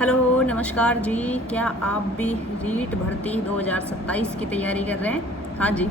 Hello नमस्कार जी। क्या आप भी रीट भर्ती 2027 की तैयारी कर रहे हैं? हाँ जी।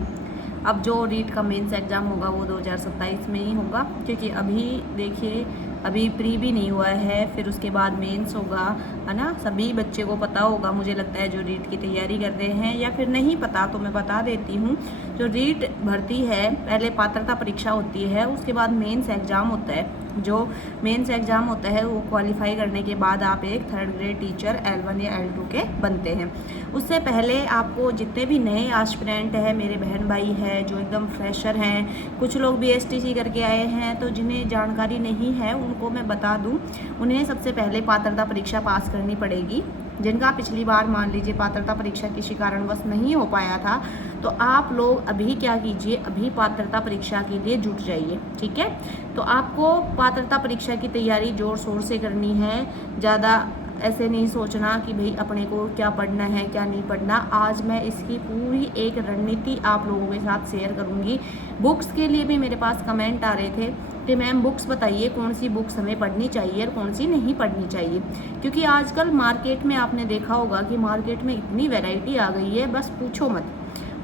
अब जो रीट का मेंस एग्ज़ाम होगा वो 2027 में ही होगा, क्योंकि अभी देखिए अभी प्री भी नहीं हुआ है, फिर उसके बाद मेंस होगा, है ना। सभी बच्चे को पता होगा, मुझे लगता है, जो रीट की तैयारी कर रहे हैं, या फिर नहीं पता तो मैं बता देती हूँ। जो रीट भर्ती है, पहले पात्रता परीक्षा होती है, उसके बाद मेंस एग्ज़ाम होता है। जो मेंस एग्ज़ाम होता है वो क्वालिफाई करने के बाद आप एक थर्ड ग्रेड टीचर L1 या L2 के बनते हैं। उससे पहले आपको जितने भी नए एस्पिरेंट हैं, मेरे बहन भाई हैं जो एकदम फ्रेशर हैं, कुछ लोग भी STC करके आए हैं, तो जिन्हें जानकारी नहीं है उनको मैं बता दूं, उन्हें सबसे पहले पात्रता परीक्षा पास करनी पड़ेगी। जिनका पिछली बार मान लीजिए पात्रता परीक्षा किसी कारणवश नहीं हो पाया था, तो आप लोग अभी क्या कीजिए, अभी पात्रता परीक्षा के लिए जुट जाइए, ठीक है। तो आपको पात्रता परीक्षा की तैयारी जोर शोर से करनी है। ज़्यादा ऐसे नहीं सोचना कि भाई अपने को क्या पढ़ना है क्या नहीं पढ़ना। आज मैं इसकी पूरी एक रणनीति आप लोगों के साथ शेयर करूंगी। बुक्स के लिए भी मेरे पास कमेंट आ रहे थे कि मैम बुक्स बताइए, कौन सी बुक्स हमें पढ़नी चाहिए और कौन सी नहीं पढ़नी चाहिए, क्योंकि आजकल मार्केट में आपने देखा होगा कि मार्केट में इतनी वैरायटी आ गई है, बस पूछो मत।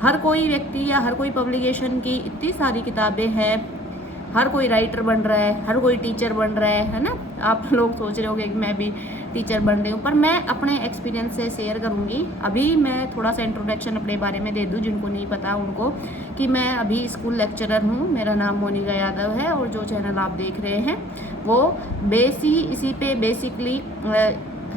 हर कोई व्यक्ति या हर कोई पब्लिकेशन की इतनी सारी किताबें हैं, हर कोई राइटर बन रहा है, हर कोई टीचर बन रहा है ना। आप लोग सोच रहे होंगे कि मैं भी टीचर बन रही हूँ, पर मैं अपने एक्सपीरियंस से शेयर करूँगी। अभी मैं थोड़ा सा इंट्रोडक्शन अपने बारे में दे दूँ जिनको नहीं पता उनको, कि मैं अभी स्कूल लेक्चरर हूँ। मेरा नाम मोनिका यादव है और जो चैनल आप देख रहे हैं वो इसी पे बेसिकली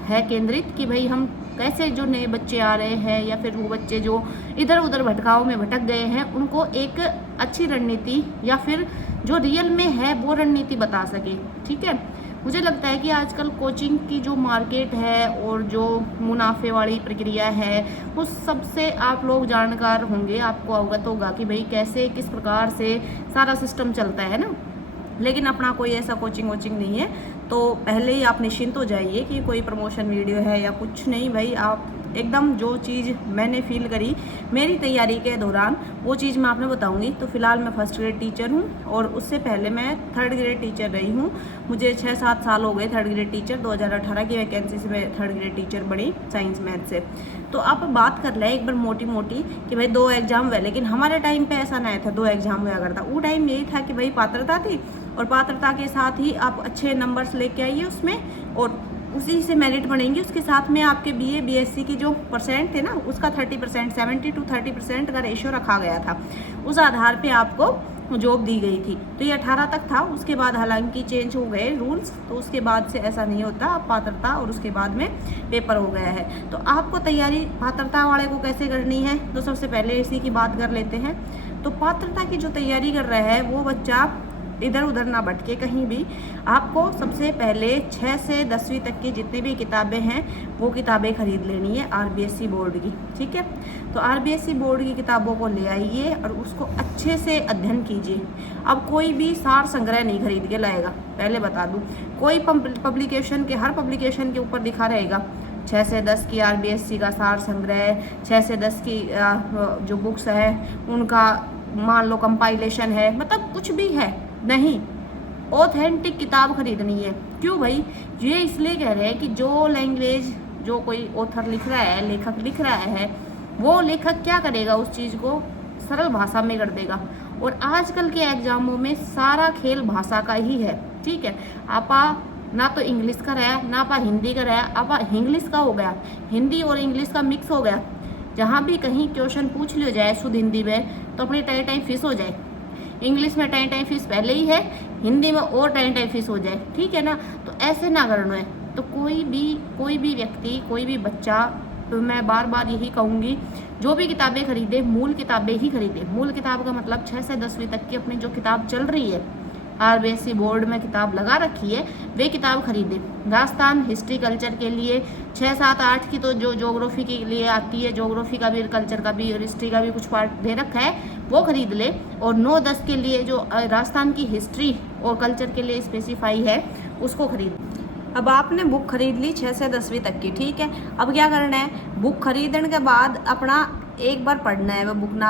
है केंद्रित कि भाई हम कैसे जो नए बच्चे आ रहे हैं या फिर वो बच्चे जो इधर उधर भटकाव में भटक गए हैं उनको एक अच्छी रणनीति या फिर जो रियल में है वो रणनीति बता सके, ठीक है। मुझे लगता है कि आजकल कोचिंग की जो मार्केट है और जो मुनाफे वाली प्रक्रिया है उस सबसे आप लोग जानकार होंगे, आपको अवगत होगा कि भाई कैसे किस प्रकार से सारा सिस्टम चलता है ना। लेकिन अपना कोई ऐसा कोचिंग वोचिंग नहीं है, तो पहले ही आप निश्चिंत हो जाइए कि कोई प्रमोशन वीडियो है या कुछ नहीं। भाई आप एकदम जो चीज़ मैंने फील करी मेरी तैयारी के दौरान वो चीज़ मैं आपने बताऊंगी। तो फिलहाल मैं फर्स्ट ग्रेड टीचर हूँ और उससे पहले मैं थर्ड ग्रेड टीचर रही हूँ। मुझे 6-7 साल हो गए थर्ड ग्रेड टीचर। 2018 की वैकेंसी से मैं थर्ड ग्रेड टीचर बनी साइंस मैथ से। तो आप बात कर लें एक बार मोटी मोटी कि भाई 2 एग्जाम हुए, लेकिन हमारे टाइम पे ऐसा नहीं था 2 एग्जाम हुआ करता। वो टाइम यही था कि भाई पात्रता थी और पात्रता के साथ ही आप अच्छे नंबर्स लेके आइए उसमें, और उसी से मेरिट बनेंगी। उसके साथ में आपके BA BSc की जो परसेंट थे ना उसका 30%, 70 to 30% का रेशियो रखा गया था। उस आधार पे आपको जॉब दी गई थी। तो ये 18 तक था। उसके बाद हालांकि चेंज हो गए रूल्स, तो उसके बाद से ऐसा नहीं होता। अब पात्रता और उसके बाद में पेपर हो गया है। तो आपको तैयारी पात्रता वाले को कैसे करनी है, तो सबसे पहले इसी की बात कर लेते हैं। तो पात्रता की जो तैयारी कर रहा है वो बच्चा इधर उधर ना भटके कहीं भी। आपको सबसे पहले 6 से 10वीं तक की जितनी भी किताबें हैं वो किताबें खरीद लेनी है RBSC बोर्ड की, ठीक है। तो RBSC बोर्ड की किताबों को ले आइए और उसको अच्छे से अध्ययन कीजिए। अब कोई भी सार संग्रह नहीं खरीद के लाएगा, पहले बता दूं। कोई पब्लिकेशन के हर पब्लिकेशन के ऊपर लिखा रहेगा 6 से 10 की RBSC का सार संग्रह, 6 से 10 की जो बुक्स है उनका मान लो कंपाइलेशन है, मतलब कुछ भी है नहीं। ऑथेंटिक किताब खरीदनी है। क्यों भाई? ये इसलिए कह रहे हैं कि जो लैंग्वेज जो कोई ऑथर लिख रहा है, लेखक लिख रहा है, वो लेखक क्या करेगा, उस चीज़ को सरल भाषा में कर देगा। और आजकल के एग्जामों में सारा खेल भाषा का ही है, ठीक है। आपा ना तो इंग्लिश का रहा, ना आपा हिंदी का रहा, आपा इंग्लिश का हो गया, हिंदी और इंग्लिश का मिक्स हो गया। जहाँ भी कहीं क्वेश्चन पूछ लिया जाए शुद्ध हिंदी में तो अपनी टाइम फीस हो जाए। इंग्लिश में टाइम फीस पहले ही है, हिंदी में और टाइम फीस हो जाए, ठीक है ना। तो ऐसे ना करना है। तो कोई भी व्यक्ति, कोई भी बच्चा, तो मैं बार बार यही कहूँगी, जो भी किताबें खरीदे मूल किताबें ही खरीदे। मूल किताब का मतलब 6 से 10वीं तक की अपनी जो किताब चल रही है, RBSC बोर्ड में किताब लगा रखी है, वे किताब खरीदे। राजस्थान हिस्ट्री कल्चर के लिए 6, 7, 8 की तो जो ज्योग्राफी के लिए आती है, ज्योग्राफी का भी, कल्चर का भी और हिस्ट्री का भी कुछ पार्ट दे रखा है, वो खरीद ले। और 9-10 के लिए जो राजस्थान की हिस्ट्री और कल्चर के लिए स्पेसिफाई है उसको खरीद। अब आपने बुक खरीद ली 6 से 10वीं तक की, ठीक है। अब क्या करना है, बुक खरीदने के बाद अपना एक बार पढ़ना है वो बुक ना,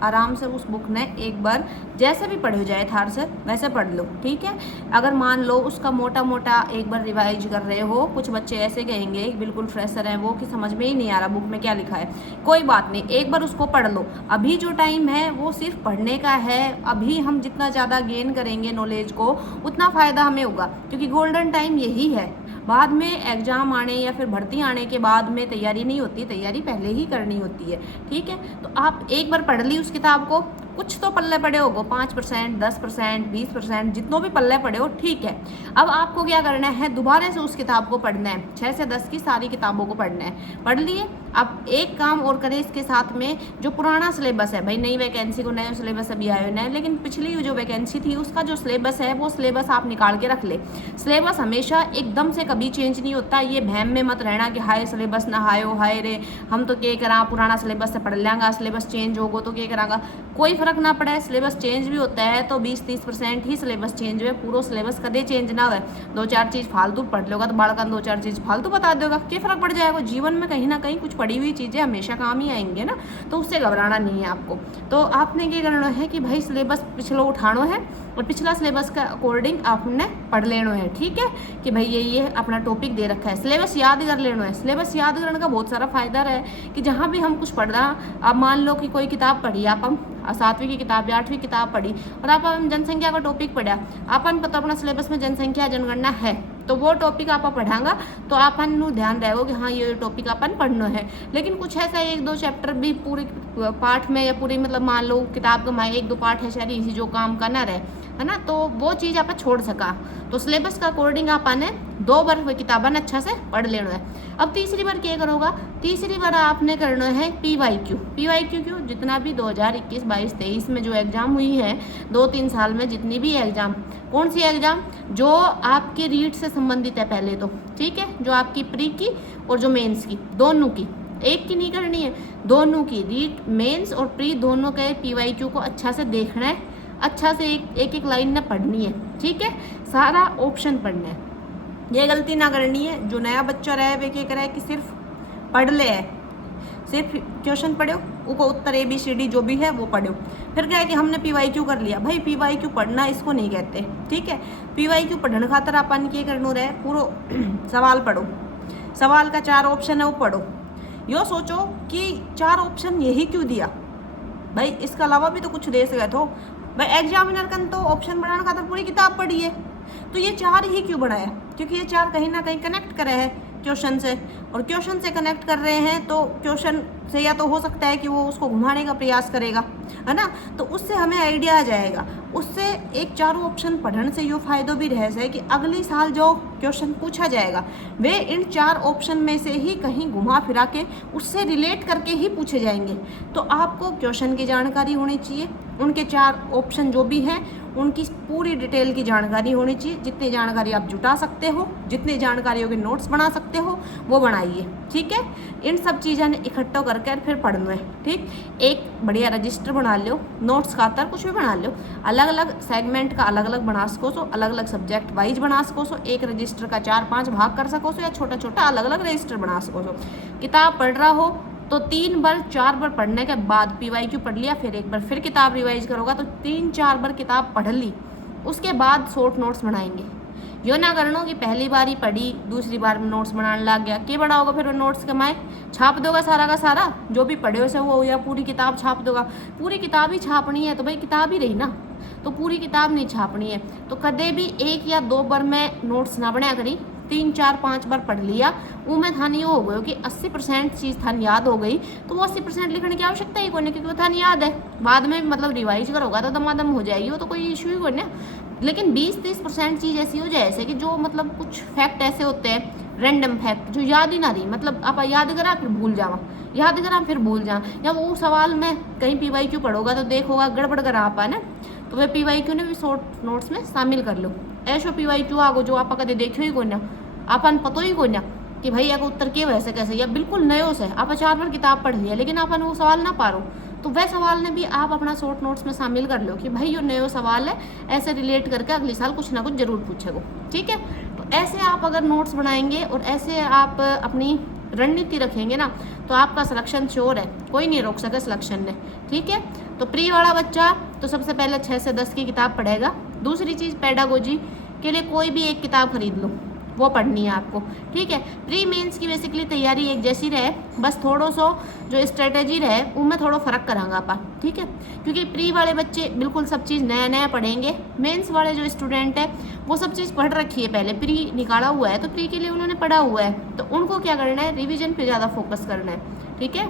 आराम से उस बुक ने एक बार जैसे भी पढ़ हो जाए थार से वैसे पढ़ लो, ठीक है। अगर मान लो उसका मोटा मोटा एक बार रिवाइज कर रहे हो, कुछ बच्चे ऐसे कहेंगे बिल्कुल फ्रेशर हैं वो कि समझ में ही नहीं आ रहा बुक में क्या लिखा है, कोई बात नहीं, एक बार उसको पढ़ लो। अभी जो टाइम है वो सिर्फ पढ़ने का है, अभी हम जितना ज़्यादा गेन करेंगे नॉलेज को उतना फ़ायदा हमें होगा, क्योंकि गोल्डन टाइम यही है। बाद में एग्जाम आने या फिर भर्ती आने के बाद में तैयारी नहीं होती, तैयारी पहले ही करनी होती है, ठीक है। तो आप एक बार पढ़ ली उस किताब को, कुछ तो पल्ले पड़े होगो 5%, 10%, 20%, जितनों भी पल्ले पड़े हो, ठीक है। अब आपको क्या करना है, दोबारा से उस किताब को पढ़ना है, 6 से 10 की सारी किताबों को पढ़ना है। पढ़ लिए, अब एक काम और करें इसके साथ में, जो पुराना सिलेबस है, भाई नई वैकेंसी को नया सिलेबस अभी आए नए, लेकिन पिछली जो वैकेंसी थी उसका जो सिलेबस है वो सिलेबस आप निकाल के रख ले। सिलेबस हमेशा एकदम से कभी चेंज नहीं होता, ये वहम में मत रहना कि हाय सिलेबस ना हाय रे हम तो क्या करा, पुराना सिलेबस से पढ़ लेंगे, सिलेबस चेंज होगा तो क्या करागा, कोई फर्क ना पड़े। सिलेबस चेंज भी होता है तो 20-30% ही सिलेबस चेंज हुए, पूरा सिलेबस कदे चेंज ना हो। 2-4 चीज़ फालतू पढ़ लोगा तो बालका 2-4 चीज़ फालतू बता दोगा, क्या फर्क पड़ जाएगा। जीवन में कहीं ना कहीं कुछ पड़ी हुई चीज़ें हमेशा काम ही आएंगे ना, तो उससे घबराना नहीं है आपको। तो आपने क्या करना है कि भाई सिलेबस पिछला उठाना है और पिछला सिलेबस का अकॉर्डिंग आपने पढ़ लेना है, ठीक है। कि भाई ये अपना टॉपिक दे रखा है, सिलेबस याद कर लेना है। सिलेबस याद करने का बहुत सारा फायदा है कि जहाँ भी हम कुछ पढ़ रहा, अब मान लो कि कोई किताब पढ़ी, आप हम 7वीं की किताब या 8वीं किताब पढ़ी और आप जनसंख्या का टॉपिक पढ़ा, अपन पता अपना सिलेबस में जनसंख्या जनगणना है, तो वो टॉपिक आप पढ़ांगा तो अपन ध्यान रहेगा कि हाँ ये टॉपिक अपन पढ़ना है। लेकिन कुछ ऐसा 1-2 चैप्टर भी पूरे पाठ में या पूरी मतलब मान लो किताब का 1-2 पाठ है शायद इसी जो काम करना रहे, है ना, तो वो चीज़ आप छोड़ सका। तो सिलेबस का अकॉर्डिंग आपने 2 बार वो किताबन अच्छा से पढ़ लेना है। अब तीसरी बार क्या करोगा, तीसरी बार आपने करना है PYQ। क्यों, जितना भी 2021, 22, 23 में जो एग्ज़ाम हुई है 2-3 साल में जितनी भी एग्ज़ाम, कौन सी एग्ज़ाम जो आपके रीट से संबंधित है पहले तो, ठीक है, जो आपकी प्री की और जो मेंस की, दोनों की, एक की नहीं करनी है, दोनों की, रीट मेंस और प्री दोनों के PYQ को अच्छा से देखना है, अच्छा से एक लाइन में पढ़नी है, ठीक है, सारा ऑप्शन पढ़ना है। ये गलती ना करनी है जो नया बच्चा रहे वे क्या करे कि सिर्फ पढ़ ले है, सिर्फ क्वेश्चन पढ़ो, उनको उत्तर ABCD जो भी है वो पढ़ो, फिर क्या है कि हमने PYQ कर लिया। भाई PYQ पढ़ना इसको नहीं कहते, ठीक है। PYQ पढ़ने खातर अपन क्या करना रहे, पूरा सवाल पढ़ो, सवाल का 4 ऑप्शन है वो पढ़ो। यो सोचो कि 4 ऑप्शन यही क्यों दिया, भाई इसके अलावा भी तो कुछ दे सके तो। भाई एग्जामिनर कन तो ऑप्शन बनाने खातर पूरी किताब पढ़ी है, तो ये 4 ही क्यों बनाया, क्योंकि ये 4 कहीं ना कहीं कनेक्ट करे हैं क्वेश्चन से, और क्वेश्चन से कनेक्ट कर रहे हैं तो क्वेश्चन से या तो हो सकता है कि वो उसको घुमाने का प्रयास करेगा, है ना, तो उससे हमें आइडिया आ जाएगा। उससे एक 4 ऑप्शन पढ़ने से ये फ़ायदा भी रह है कि अगले साल जो क्वेश्चन पूछा जाएगा वे इन 4 ऑप्शन में से ही कहीं घुमा फिरा के उससे रिलेट करके ही पूछे जाएंगे। तो आपको क्वेश्चन की जानकारी होनी चाहिए, उनके 4 ऑप्शन जो भी हैं उनकी पूरी डिटेल की जानकारी होनी चाहिए। जितनी जानकारी आप जुटा सकते हो, जितनी जानकारियों के नोट्स बना सकते हो वो बनाइए, ठीक है। इन सब चीज़ें ने इकट्ठा करके फिर पढ़ना है, ठीक। एक बढ़िया रजिस्टर बना लो, नोट्स खातर कुछ भी बना लो, अलग अलग सेगमेंट का अलग अलग बना सको सो, अलग अलग सब्जेक्ट वाइज बना सको सो, एक रजिस्टर का 4-5 भाग कर सको सो, या छोटा छोटा अलग अलग रजिस्टर बना सको सो। किताब पढ़ रहा हो तो 3 बार 4 बार पढ़ने के बाद PYQ पढ़ लिया, फिर एक बार फिर किताब रिवाइज करोगा तो 3-4 बार किताब पढ़ ली, उसके बाद शॉर्ट नोट्स बनाएंगे। यो ना करना कि पहली बार ही पढ़ी दूसरी बार में नोट्स बनाने लग गया, क्या बड़ा होगा फिर वो नोट्स कमाए, छाप दोगा सारा का सारा जो भी पढ़े से वो, या पूरी किताब छाप दोगा। पूरी किताब ही छापनी है तो भाई किताब ही रही ना, तो पूरी किताब नहीं छापनी है। तो कदे भी 1 या 2 बार में नोट्स ना बनाया करी, 3-4-5 बार पढ़ लिया, वो में थानी हो गयो कि 80% चीज़ थान याद हो गई, तो वो 80% लिखने की आवश्यकता ही कोई नहीं, क्योंकि वो थान याद है। बाद में मतलब रिवाइज करोगा तो दमादम हो जाएगी, वो तो कोई इशू ही कोई ना। लेकिन 20-30% चीज़ ऐसी हो जाए ऐसे कि जो मतलब कुछ फैक्ट ऐसे होते हैं, रैंडम फैक्ट जो याद ही ना रही, मतलब आप याद करा फिर भूल जावा, याद करा फिर भूल जा, या वो सवाल में कहीं PYQ पढ़ोगा तो देखोगा गड़बड़ करा आप है ना, तो वह PYQ ने भी शॉर्ट नोट्स में शामिल कर लो। ऐसा PYQ आगो जो आप कदे देखो ही कोई ना, आपन पतो ही कोई ना कि भाई अगर उत्तर के वैसे कैसे, या बिल्कुल नयो से आप 4 बार किताब पढ़ लिया लेकिन आपन वो सवाल ना पारो, तो वह सवाल ने भी आप अपना शॉर्ट नोट्स में शामिल कर लो कि भाई ये नयो सवाल है, ऐसे रिलेट करके अगले साल कुछ ना कुछ जरूर पूछेगा, ठीक है। तो ऐसे आप अगर नोट्स बनाएंगे और ऐसे आप अपनी रणनीति रखेंगे ना तो आपका सिलेक्शन श्योर है, कोई नहीं रोक सके सिलेक्शन ने। ठीक है, तो प्री वाला बच्चा तो सबसे पहले 6 से 10 की किताब पढ़ेगा। दूसरी चीज़, पेडागोजी के लिए कोई भी एक किताब खरीद लो, वो पढ़नी है आपको। ठीक है, प्री मेंस की बेसिकली तैयारी एक जैसी रहे, बस थोड़ा सो जो स्ट्रेटेजी रहे उनमें थोड़ा फर्क करांगा आप। ठीक है, क्योंकि प्री वाले बच्चे बिल्कुल सब चीज़ नया नया पढ़ेंगे, मेंस वाले जो स्टूडेंट है वो सब चीज़ पढ़ रखी है, पहले प्री निकाला हुआ है तो प्री के लिए उन्होंने पढ़ा हुआ है, तो उनको क्या करना है, रिविजन पे ज़्यादा फोकस करना है। ठीक है,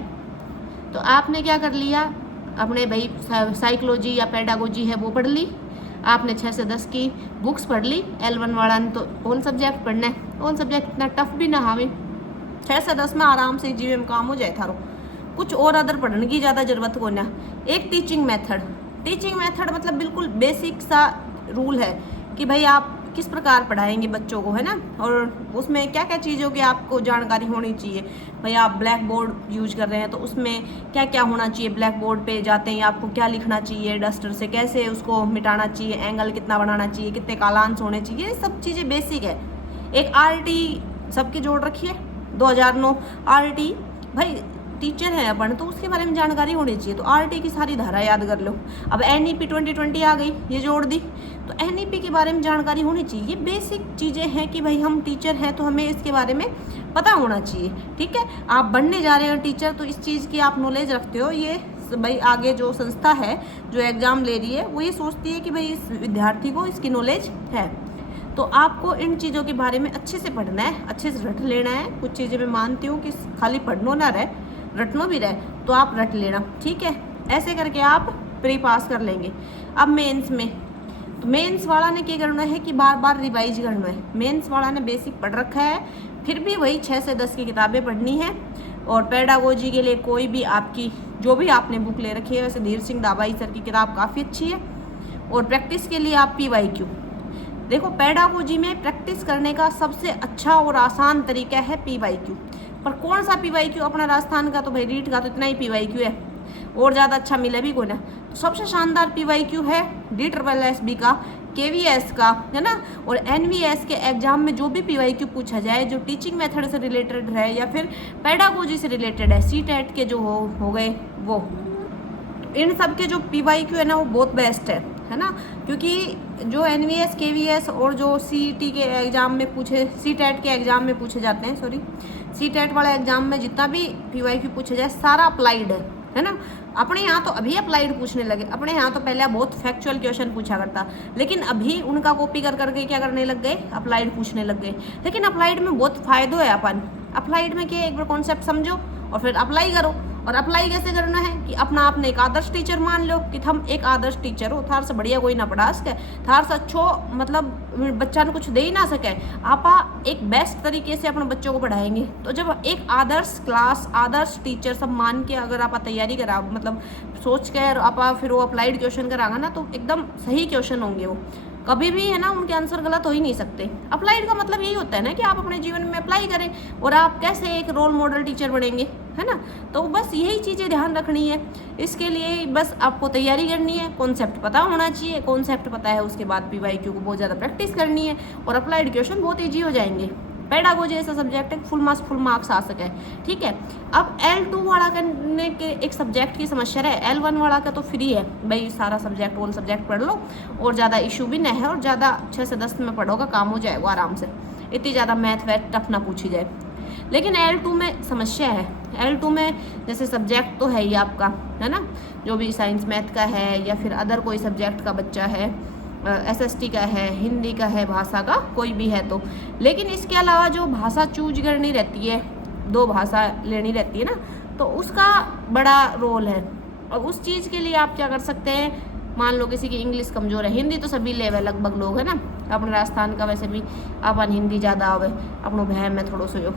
तो आपने क्या कर लिया, अपने भाई साइकोलॉजी या पेडागोजी है वो पढ़ ली, आपने 6 से 10 की बुक्स पढ़ ली। L1 वाला ने तो ऑल सब्जेक्ट पढ़ना है, ऑल सब्जेक्ट इतना टफ भी ना हावी, 6 से 10 में आराम से जीवन में काम हो जाए थारो, कुछ और अदर पढ़ने की ज़्यादा ज़रूरत को ना। एक टीचिंग मेथड मतलब बिल्कुल बेसिक सा रूल है कि भाई आप किस प्रकार पढ़ाएंगे बच्चों को, है ना, और उसमें क्या क्या चीज़ों की आपको जानकारी होनी चाहिए। भाई आप ब्लैक बोर्ड यूज कर रहे हैं तो उसमें क्या क्या होना चाहिए, ब्लैक बोर्ड पे जाते हैं आपको क्या लिखना चाहिए, डस्टर से कैसे उसको मिटाना चाहिए, एंगल कितना बनाना चाहिए, कितने कालांश होने चाहिए, सब चीज़ें बेसिक है। एक RT सबकी जोड़ रखी है 2009 RT, भाई टीचर है अपन तो उसके बारे में जानकारी होनी चाहिए, तो RT की सारी धारा याद कर लो। अब NEP 2020 आ गई, ये जोड़ दी, तो NEP के बारे में जानकारी होनी चाहिए। ये बेसिक चीज़ें हैं कि भाई हम टीचर हैं तो हमें इसके बारे में पता होना चाहिए। ठीक है, आप बनने जा रहे हो टीचर तो इस चीज़ की आप नॉलेज रखते हो। ये भाई आगे जो संस्था है जो एग्ज़ाम ले रही है वो ये सोचती है कि भाई इस विद्यार्थी को इसकी नॉलेज है, तो आपको इन चीज़ों के बारे में अच्छे से पढ़ना है, अच्छे से रट लेना है। कुछ चीज़ें मैं मानती हूँ कि खाली पढ़नो ना रहे, रटनो भी रहे, तो आप रट लेना। ठीक है, ऐसे करके आप प्री पास कर लेंगे। अब मेंस में, तो मेंस वाला ने क्या करना है कि बार बार रिवाइज करना है। मेंस वाला ने बेसिक पढ़ रखा है, फिर भी वही 6 से 10 की किताबें पढ़नी है। और पेडागोजी के लिए कोई भी आपकी जो भी आपने बुक ले रखी है, वैसे धीर सिंह दाबाई सर की किताब काफ़ी अच्छी है। और प्रैक्टिस के लिए आप PYQ देखो, पेडागोजी में प्रैक्टिस करने का सबसे अच्छा और आसान तरीका है PYQ। पर कौन सा PYQ, अपना राजस्थान का तो भाई रीट का तो इतना ही PYQ है, और ज़्यादा अच्छा मिले भी कोई ना। तो सबसे शानदार PYQ है DSSB का, KVS का, है ना, और NVS के एग्जाम में जो भी PYQ पूछा जाए जो टीचिंग मेथड से रिलेटेड है या फिर पेडागोजी से रिलेटेड है, CTET के जो हो गए वो, इन सब के जो PYQ है ना वो बहुत बेस्ट है ना, क्योंकि जो NVS KVS और जो CET के एग्ज़ाम में पूछे, CTET के एग्ज़ाम में पूछे जाते हैं, सॉरी CTET वाला एग्ज़ाम में जितना भी PYQ पूछा जाए सारा अप्लाइड है ना। अपने यहाँ तो अभी अप्लाइड पूछने लगे, अपने यहाँ तो पहले बहुत फैक्चुअल क्वेश्चन पूछा करता, लेकिन अभी उनका कॉपी कर करके क्या करने लग गए, अप्लाइड पूछने लग गए। लेकिन अप्लाइड में बहुत फ़ायदा है, अपन अप्लाइड में क्या, एक बार कॉन्सेप्ट समझो और फिर अप्लाई करो। और अप्लाई कैसे करना है कि अपना आपने एक आदर्श टीचर मान लो कि हम एक आदर्श टीचर हो, थार से बढ़िया कोई ना पढ़ा सके, थार से अच्छो मतलब बच्चा ने कुछ दे ही ना सके, आप एक बेस्ट तरीके से अपने बच्चों को पढ़ाएंगे। तो जब एक आदर्श क्लास, आदर्श टीचर सब मान के अगर आप तैयारी करा, मतलब सोच के आप फिर वो अप्लाइड क्वेश्चन कराएंगे ना, तो एकदम सही क्वेश्चन होंगे वो, कभी भी है ना उनके आंसर गलत हो ही नहीं सकते। अप्लाइड का मतलब यही होता है ना कि आप अपने जीवन में अप्लाई करें और आप कैसे एक रोल मॉडल टीचर बनेंगे, है ना। तो बस यही चीज़ें ध्यान रखनी है, इसके लिए बस आपको तैयारी करनी है, कॉन्सेप्ट पता होना चाहिए, कॉन्सेप्ट पता है उसके बाद PYQ को बहुत ज़्यादा प्रैक्टिस करनी है और अप्लाइड क्वेश्चन बहुत ईजी हो जाएंगे। पेडागोजी ऐसा सब्जेक्ट है फुल मार्क्स आ सके। ठीक है, अब L2 वाला करने के एक सब्जेक्ट की समस्या है, L1 वाला का तो फ्री है भाई, सारा सब्जेक्ट ऑल सब्जेक्ट पढ़ लो और ज़्यादा इशू भी नहीं है, और ज़्यादा 6 से 10 में पढ़ोगा काम हो जाएगा आराम से, इतनी ज़्यादा मैथ वैथ टफ ना पूछी जाए। लेकिन L2 में समस्या है, L2 में जैसे सब्जेक्ट तो है ही आपका, है ना, जो भी साइंस मैथ का है या फिर अदर कोई सब्जेक्ट का बच्चा है, SST का है, हिंदी का है, भाषा का कोई भी है तो, लेकिन इसके अलावा जो भाषा चूज करनी रहती है, 2 भाषा लेनी रहती है ना, तो उसका बड़ा रोल है। और उस चीज़ के लिए आप क्या कर सकते हैं, मान लो किसी की इंग्लिश कमज़ोर है, हिंदी तो सभी लेवल लगभग लोग है ना, अपने राजस्थान का वैसे भी अपन हिंदी ज़्यादा आवे, अपनों बहन में थोड़ा सो।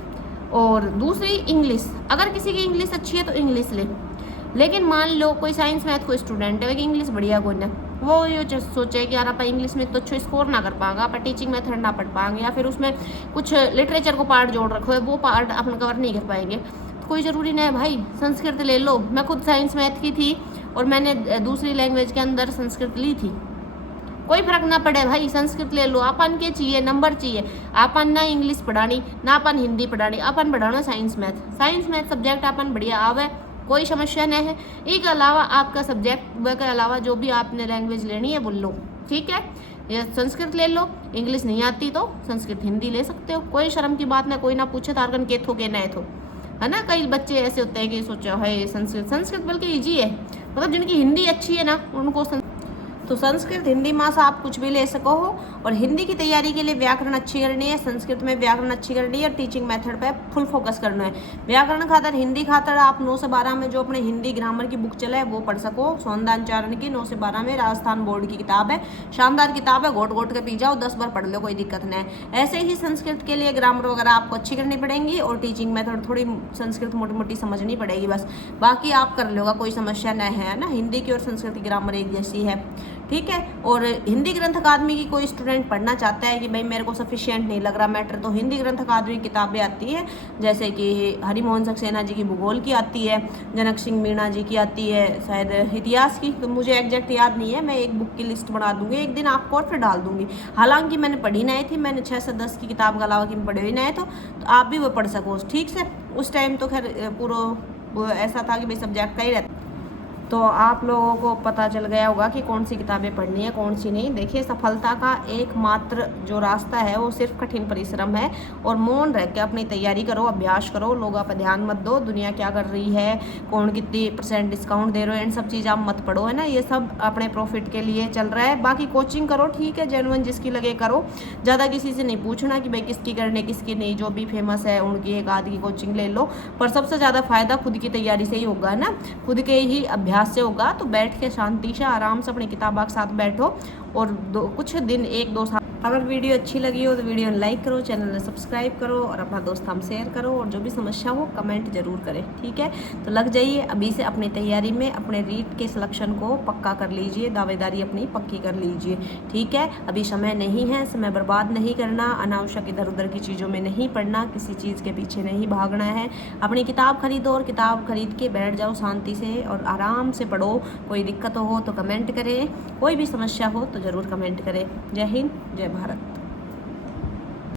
और दूसरी इंग्लिश, अगर किसी की इंग्लिश अच्छी है तो इंग्लिश ले, लेकिन मान लो कोई साइंस मैथ कोई स्टूडेंट है कि इंग्लिश बढ़िया कोई ना, वो ये सोचे कि यार आप इंग्लिश में तो अच्छे स्कोर ना कर पाएंगे, आप टीचिंग मेथड ना पढ़ पाएंगे, या फिर उसमें कुछ लिटरेचर को पार्ट जोड़ रखो है, वो पार्ट अपन कवर नहीं कर पाएंगे, तो कोई ज़रूरी नहीं है भाई संस्कृत ले लो। मैं खुद साइंस मैथ की थी और मैंने दूसरी लैंग्वेज के अंदर संस्कृत ली थी, कोई फर्क ना पड़े भाई, संस्कृत ले लो। अपन के चाहिए नंबर चाहिए, अपन ना इंग्लिश पढ़ानी ना अपन हिंदी पढ़ानी, अपन पढ़ाना साइंस मैथ सब्जेक्ट अपन बढ़िया आवे, कोई समस्या नहीं है। एक अलावा आपका सब्जेक्ट के अलावा जो भी आपने लैंग्वेज लेनी है बोल लो, ठीक है। ये संस्कृत ले लो, इंग्लिश नहीं आती तो संस्कृत हिंदी ले सकते हो, कोई शर्म की बात ना, कोई ना पूछे तारकन के थो के नए थो, है ना। कई बच्चे ऐसे होते हैं कि सोचो है संस्कृत बल्कि ईजी है, मतलब जिनकी हिंदी अच्छी है ना उनको तो संस्कृत हिंदी में से आप कुछ भी ले सको हो। और हिंदी की तैयारी के लिए व्याकरण अच्छी करनी है, संस्कृत में व्याकरण अच्छी करनी है, और टीचिंग मेथड पे फुल फोकस करना है। व्याकरण खातर हिंदी खातर आप 9 से 12 में जो अपने हिंदी ग्रामर की बुक चले वो पढ़ सको। सौंदांचारण की 9 से 12 में राजस्थान बोर्ड की किताब है, शानदार किताब है, घोट घोट के पी जाओ, 10 बार पढ़ लो, कोई दिक्कत नहीं है। ऐसे ही संस्कृत के लिए ग्रामर वगैरह आपको अच्छी करनी पड़ेंगी, और टीचिंग मेथड थोड़ी संस्कृत मोटी मोटी समझनी पड़ेगी बस, बाकी आप कर लोगा, कोई समस्या नहीं है ना। हिंदी की और संस्कृत की ग्रामर एक जैसी है, ठीक है। और हिंदी ग्रंथ अकादमी की कोई स्टूडेंट पढ़ना चाहता है कि भाई मेरे को सफिशिएंट नहीं लग रहा मैटर, तो हिंदी ग्रंथ अकादमी की किताबें आती है, जैसे कि हरिमोहन सक्सेना जी की भूगोल की आती है, जनक सिंह मीणा जी की आती है, शायद इतिहास की, तो मुझे एग्जैक्ट याद नहीं है, मैं एक बुक की लिस्ट बना दूंगी एक दिन आपको और फिर डाल दूंगी। हालांकि मैंने पढ़ी नहीं थी, मैंने 6 से 10 की किताब के अलावा की पढ़ी हुई नहीं, तो आप भी वो पढ़ सको, ठीक से। उस टाइम तो खैर पूरा ऐसा था कि भाई सब्जेक्ट का ही रहता, तो आप लोगों को पता चल गया होगा कि कौन सी किताबें पढ़नी है कौन सी नहीं। देखिए, सफलता का एकमात्र जो रास्ता है वो सिर्फ कठिन परिश्रम है, और मौन रह के अपनी तैयारी करो, अभ्यास करो, लोगों पर ध्यान मत दो, दुनिया क्या कर रही है, कौन कितनी % डिस्काउंट दे रहे हो, इन सब चीज़ आप मत पढ़ो, है ना। ये सब अपने प्रॉफिट के लिए चल रहा है। बाकी कोचिंग करो, ठीक है, जेन्युइन जिसकी लगे करो, ज़्यादा किसी से नहीं पूछना कि भाई किसकी करनी किसकी नहीं, जो भी फेमस है उनकी एक आध की कोचिंग ले लो, पर सबसे ज़्यादा फायदा खुद की तैयारी से ही होगा ना, खुद के ही अभ्यास से होगा। तो बैठ के शांति से आराम से अपनी किताबों के साथ बैठो, और कुछ दिन 1-2 साल, अगर वीडियो अच्छी लगी हो तो वीडियो लाइक करो, चैनल को सब्सक्राइब करो, और अपना दोस्त हम शेयर करो, और जो भी समस्या हो कमेंट जरूर करें, ठीक है। तो लग जाइए अभी से अपनी तैयारी में, अपने रीट के सिलेक्शन को पक्का कर लीजिए, दावेदारी अपनी पक्की कर लीजिए, ठीक है। अभी समय नहीं है, समय बर्बाद नहीं करना, अनावश्यक इधर उधर की चीज़ों में नहीं पढ़ना, किसी चीज़ के पीछे नहीं भागना है। अपनी किताब खरीदो और किताब खरीद के बैठ जाओ शांति से और आराम से पढ़ो। कोई दिक्कत हो तो कमेंट करें, कोई भी समस्या हो तो ज़रूर कमेंट करें। जय हिंद, जय भारत।